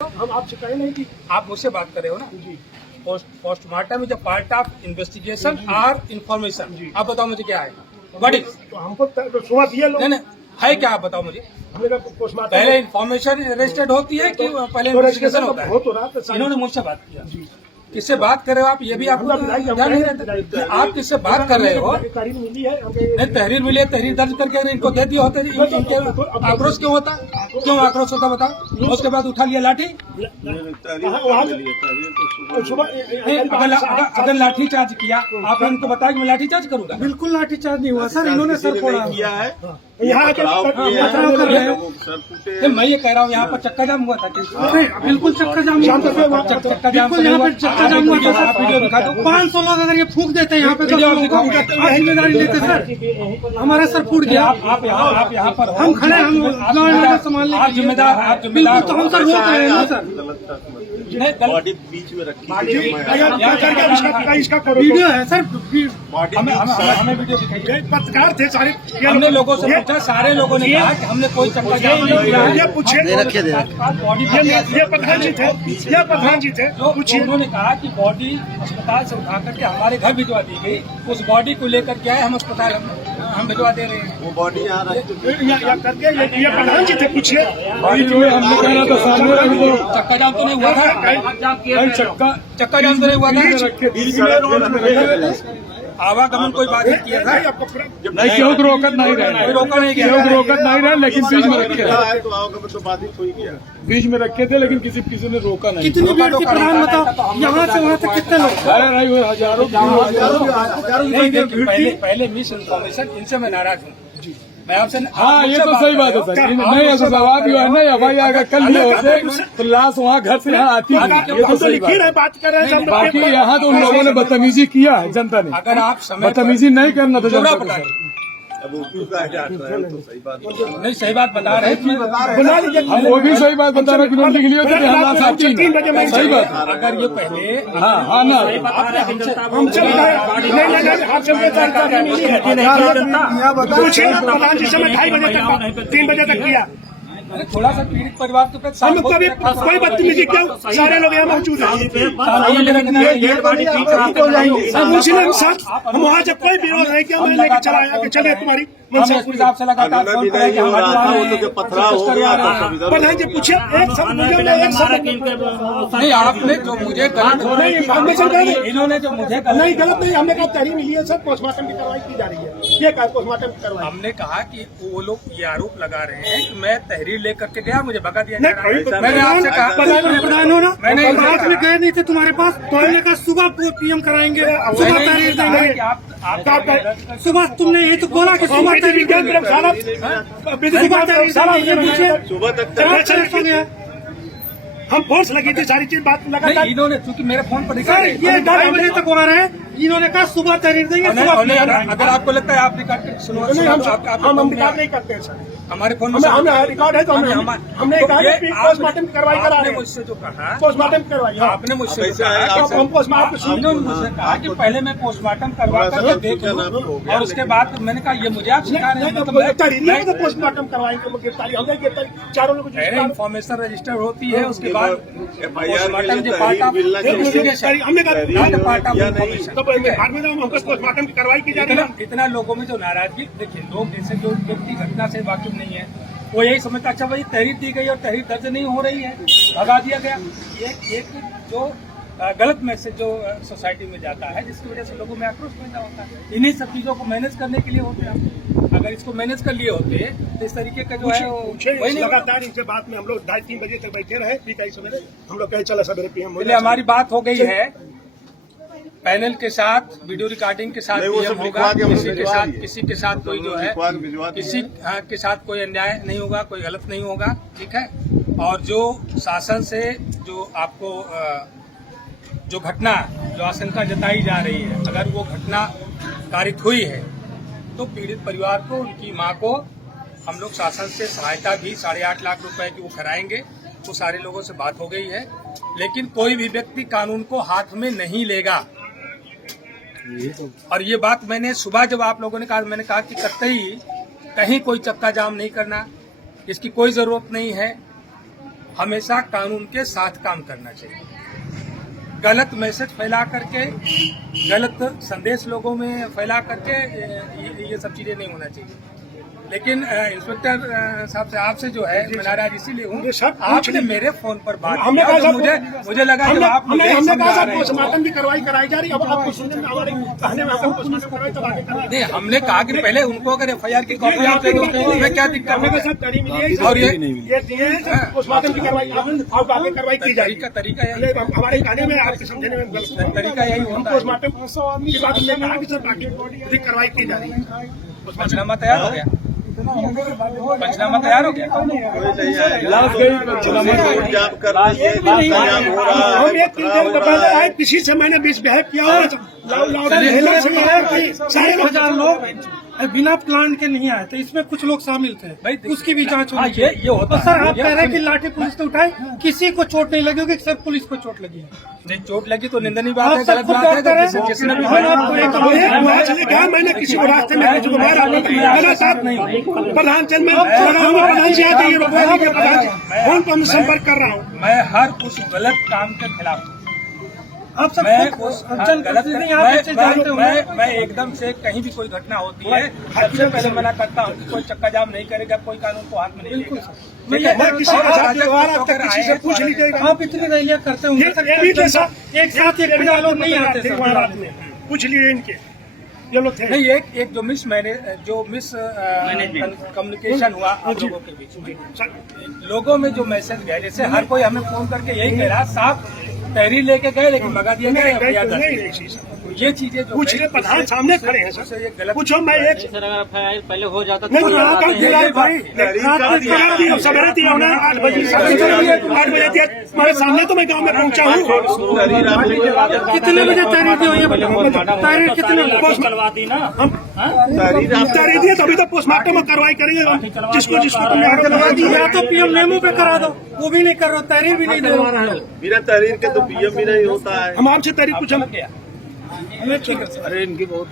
हम आपसे कहे नहीं कि आप मुझसे बात कर रहे हो ना जी postmortem is a part of investigation और इन्फॉर्मेशन। जी। आप बताओ मुझे क्या है व्हाट इज? तो हमको सुबह दिए लोग, नहीं है क्या, आप बताओ मुझे। हमने कहा पोस्टमार्टम पहले इन्फॉर्मेशन रजिस्टर्ड होती है कि पहले इन्वेस्टिगेशन होता हो है? तो रहा तो सारी- इन्होंने मुझसे बात किया। जी किससे बात कर रहे हो आप, ये भी आपको हम बताइए, हम ध्यान नहीं कहे- रहता? आप किससे बात कर रहे हो? तारीख मिली है नहीं, तहरीर मिली है, तहरीर दर्ज करके इनको दे दिया होता, इनके आक्रोश क्यों होता? क्यों आक्रोश होता बताओ? उसके बाद उठा लिया लाठी। सुबह अगर लाठी चार्ज किया आपने उनको बताया कि मैं लाठी चार्ज करूंगा? बिल्कुल लाठी चार्ज नहीं हुआ सर, इन्होंने सर फोड़ा किया है। यहाँ आके पथराव कर रहे हैं। सर फूटे नहीं, मैं ये कह रहा हूँ यहाँ पर चक्का जाम हुआ था क्या? नहीं, बिल्कुल चक्का जाम हुआ था। चक्का जाम बिल्कुल यहाँ पे चक्का जाम हुआ था आप वीडियो दिखा दो। 500 लोग अगर ये फूक देते हैं यहाँ पे तो वीडियो लोगों को दिखाओ। आप जिम्मेदारी लेते सर, हमारा सर फूट गया। आप यहाँ पर हो। हम खड़े हैं, हम आप गाँव संभालने आप के लिए। जिम्मेदार, आप जिम्मेदार बिल्कुल, तो हम सर रोक रहे हैं ना सर। गलत था समझ। नहीं, गलत- बॉडी बीच में रखी थी जब मैं अगर क्या करके इसका करो वीडियो है सर, बॉडी हमें वीडियो दिखाइए। पत्रकार थे सारे, हमने लोगों से पूछा, सारे लोगों ने कहा कि हमने कोई चक्का जाम नहीं किया है। ये पूछे बॉडी ये प्रधान जी थे, ये प्रधान जी थे, तो पूछिए। उन्होंने कहा कि बॉडी अस्पताल से उठा करके हमारे घर भिजवा दी गई, उस बॉडी को लेकर के आए हम अस्पताल, हम भिजवा दे रहे हैं। वो बॉडी यहाँ रखी या करके ये प्रधान जी थे, पूछिए। हमने कहना था सामने चक्का जाम तो नहीं हुआ था? चक्का जाम तो नहीं हुआ था? बीच में रोड में आवागमन कोई बात नहीं किया था? नहीं, क्यों रोकत नहीं रहे, कोई रोका नहीं क्यों गया? रोकत नहीं रहे, लेकिन बीच में रखे है तो आओगे तो बाधित हो ही गया। बीच में रखे थे, लेकिन किसी ने रोका नहीं। कितनी रोका भीड़ थी टोका प्रधान नहीं बताओ, था, तो यहाँ से वहाँ तक कितने लोग? अरे नहीं हुए, हजारों नहीं, देखिए, पहले मिस इन्फॉर्मेशन, इनसे मैं नाराज हूँ। मैं आपसे हाँ, ये तो सही बात है सर। नहीं ऐसा सवाल हुआ है, नहीं अभाई अगर कल भी होते तो लाश वहाँ घर से यहाँ आती थी। ये तो सही बात है। बात कर रहे हैं, बाकी यहाँ तो उन लोगों ने बदतमीजी किया है, जनता ने। अगर आप समय पर बदतमीजी नहीं करना था जोड़ा जनता को पटा सर। लीजिए। अब वो चुका है डॉक्टर है, तो सही बात है। नहीं, सही बात बता रहे हैं। बुला लीजिए। हम वो भी सही बात बता रहे हैं कि नोटिस के लिए होते थे, हम लाश आती ही 3 बजे नहीं। सही बात है। अगर ये पहले हाँ हाँ ना, हम चल रहे हैं, आप चल रहे पूछिए प्रधान जी से, मैं 2:30 बजे तक 3 बजे तक किया। अरे थोड़ा सा पीड़ित परिवार के प्रति हम कभी कोई बदतमीजी क्यों, सारे लोग यहाँ मौजूद हैं। मुस्लिम साथ हम वहाँ जब कोई विरोध नहीं किया, मैंने लेकर चला आया कि चलिए तुम्हारी मनसा पूरी। आपसे लगातार अगर फोन भी करें नहीं कि हो हमारे रहा था, वहाँ वो तो जब पथराव हो गया तो सब इधर प्रधान जी पूछिए, एक शब्द मुझे मैं एक शब्द नहीं, आपने जो मुझे गलत नहीं, इन्फॉर्मेशन कह दी। इन्होंने जो मुझे नहीं गलत नहीं, हमने कहा तहरीर मिली है सर, पोस्टमार्टम की कार्रवाई की जा रही है। ये कहा पोस्टमार्टम की कार्रवाई हमने कहा कि वो लोग ये आरोप लगा रहे हैं कि मैं तहरीर लेकर के गया, मुझे भगा दिया जा नहीं, रहा है। कोई- मैंने आपसे कहा प्रधान हो ना, मैंने और आज में गए नहीं थे तुम्हारे पास, तो हमने कहा सुबह पीएम कराएंगे, सुबह मैंने तहरीर ये कहा देंगे। कि आप सुबह तुमने यही तो बोला कि सुबह विधि तहरीर विज्ञान देंगे। सारा सुबह तहरीर देंगे, ये पूछिए सुबह तक क्या चेक हो गया? हम फोर्स लगी थी, सारी चीज बात लगातार। नहीं, इन्होंने चूंकि मेरे फोन पर दिखा सर रहे ये 2:30 बजे तक हो रहा है, इन्होंने कहा सुबह तहरीर देंगे, सुबह PM कराएंगे। अगर आपको लगता है आप रिकॉर्ड करके सुनो, नहीं, हम आप हम रिकॉर्ड नहीं करते हैं सर, हमारे फोन में हमें रिकॉर्ड है तो हमने कहा कि पोस्टमार्टम की कार्रवाई करा आपने रहे हैं। मुझसे जो कहा, पोस्टमार्टम की कार्रवाई, हाँ। आपने मुझसे जो ऐसा है, कहा, तो हम पोस्टमार्टम इन्होंने मुझसे कहा कि पहले मैं पोस्टमार्टम करवा करके देख लूं, और उसके बाद मैंने कहा ये मुझे आप सिखा रहे हैं, तो पोस्टमार्टम करवाएंगे, गिरफ्तारी हम गिरफ्तारी चारों लोग इन्फॉर्मेशन रजिस्टर होती है, उसके बाद FIR के लिए पार्ट ऑफ तहरीर मिलना चाहिए। इन्वेस्टिगेशन, हमने कहा नॉट पार्ट ऑफ या नहीं। इन्फॉर्मेशन। तो बाद में हमको पोस्टमार्टम की कार्रवाई की जा रही है। इतना लोगों में जो नाराजगी, देखिए लोग जैसे जो व्यक्ति घटना से वाकिफ नहीं है वो यही समझता अच्छा भाई तहरीर दी गई और तहरीर दर्ज नहीं हो रही है, भगा दिया गया। एक जो गलत मैसेज जो सोसाइटी में जाता है, जिसकी वजह से लोगों में आक्रोश पैदा होता है। इन्हीं सब चीजों को मैनेज करने के लिए होते हैं। अगर इसको मैनेज कर लिए होते तो इस तरीके का जो है वही नहीं। लगातार इनसे बात में हम लोग 2:30-3 बजे तक बैठे रहे, ठीक है, सवेरे हम लोग कहे चला सवेरे PM पहले हमारी बात हो गई है, पैनल के साथ वीडियो रिकॉर्डिंग के साथ नहीं, वो PM सब होगा, लिखवा के हम किसी के भिजवा साथ दिए। किसी के साथ कोई जो है लिखवा के भिजवा दिए। किसी के साथ कोई अन्याय नहीं होगा, कोई गलत नहीं होगा, ठीक है। और जो शासन से जो आपको जो घटना जो आशंका जताई जा रही है, अगर वो घटना कारित हुई है तो पीड़ित परिवार को, उनकी मां को हम लोग शासन से सहायता भी 8.5 लाख रुपए की वो कराएंगे। वो सारे लोगों से बात हो गई है, लेकिन कोई भी व्यक्ति कानून को हाथ में नहीं लेगा। और ये बात मैंने सुबह जब आप लोगों ने कहा, मैंने कहा कि कतई कहीं कोई चक्का जाम नहीं करना, इसकी कोई जरूरत नहीं है। हमेशा कानून के साथ काम करना चाहिए। गलत मैसेज फैला करके, गलत संदेश लोगों में फैला करके ये सब चीजें नहीं होना चाहिए। लेकिन इंस्पेक्टर साहब से आपसे जो है मैं नाराज इसीलिए हूँ, आपने मेरे फोन पर बात हमने किया कहा तो मुझे लगा कि आप मुझे हमने कहा समझा साहब रहे हैं। पोस्टमार्टम की कार्रवाई कराई जा रही है। अब आपको सुनने में हमारे कहने में आपको पोस्टमार्टम करवाई तो आगे कराई। नहीं, हमने कहा कि पहले उनको अगर FIR की कॉपी आप दे दो, उसमें क्या दिक्कत हमने है? कहा साहब तारीख मिली है और ये दिए हैं, पोस्टमार्टम की कार्रवाई अब आगे कार्रवाई की जाएगी। तरीका यही हमारे कहने में आपके समझने में गलत है। तरीका यही होता है। पोस्टमार्टम की बात हमने कहा कि सर बाकी कार्रवाई की जा रही है। पंचनामा तैयार हो गया, पंचनामा तैयार हो गया। लाश गई पंचनामा कोर्ट जाप कर रही है, इंतजाम हो रहा है। हम एक दिन पहले आए, किसी से मैंने मिसबिहेव किया हो सारे लोग 1000 लोग बिना प्लान के नहीं आए थे, इसमें कुछ लोग शामिल थे, उसकी भी जांच होनी चाहिए। ये होता तो सर आप कह रहे हैं कि लाठी पुलिस ने उठाई, किसी को चोट नहीं लगी होगी, सिर्फ पुलिस को चोट लगी है। नहीं, चोट लगी तो निंदनीय बात है, आप सब गलत खुद बात है। डॉक्टर हैं, तो जिसने भी हम आपको एक कहा मैंने किसी को रास्ते में किसी को मारा नहीं। प्रधान चंद में प्रधान जी आते फोन पर मैं संपर्क कर रहा हूँ। मैं हर उस गलत काम के खिलाफ हूँ। आप सब मैं खुद उस जनप्रतिनिधि आप अच्छे जानते होंगे। मैं एकदम से कहीं भी कोई घटना होती है, सबसे पहले मना करता हूँ कि कोई चक्का जाम नहीं करेगा, कोई कानून को हाथ में नहीं लेगा। मैं किसी के साथ व्यवहार अब तक किसी से पूछ लीजिएगा। आप इतनी रैलियां करते होंगे सर, ये भी थे सर, एक साथ 1000 लोग नहीं आते थे वहाँ रात में, पूछ लिए इनके ये लोग थे। नहीं, एक जो मिस कम्युनिकेशन हुआ आप लोगों के बीच में, लोगों में जो मैसेज गया, जैसे हर कोई हमें फोन करके यही कह रहा, साफ तहरीर लेके गए लेकिन भगा दिया गया। ये चीजें जो पूछ रहे प्रधान सामने खड़े हैं सर, ये गलत। पूछो मैं एक सर अगर FIR पहले हो जाता नहीं तो रात को गिरा भाई, रात को गिरा दिया, सवेरे दिया होना 8 बजे 8 बजे दिया तुम्हारे सामने, तो मैं गाँव में पहुँचा हूँ। कितने बजे तहरीर दी हुई है? तहरीर कितने करवाती ना, तहरीर दिए तभी तो पोस्टमार्टम में कार्रवाई करेंगे। जिसको तुमने दी या तो PM मेमो पे करा दो, वो भी नहीं कर रहे, तहरीर भी नहीं दे रहे। बिना तहरीर के तो PM भी नहीं होता है। हम आपसे तहरीर पूछा हमें ठीक है। अरे इनकी बहुत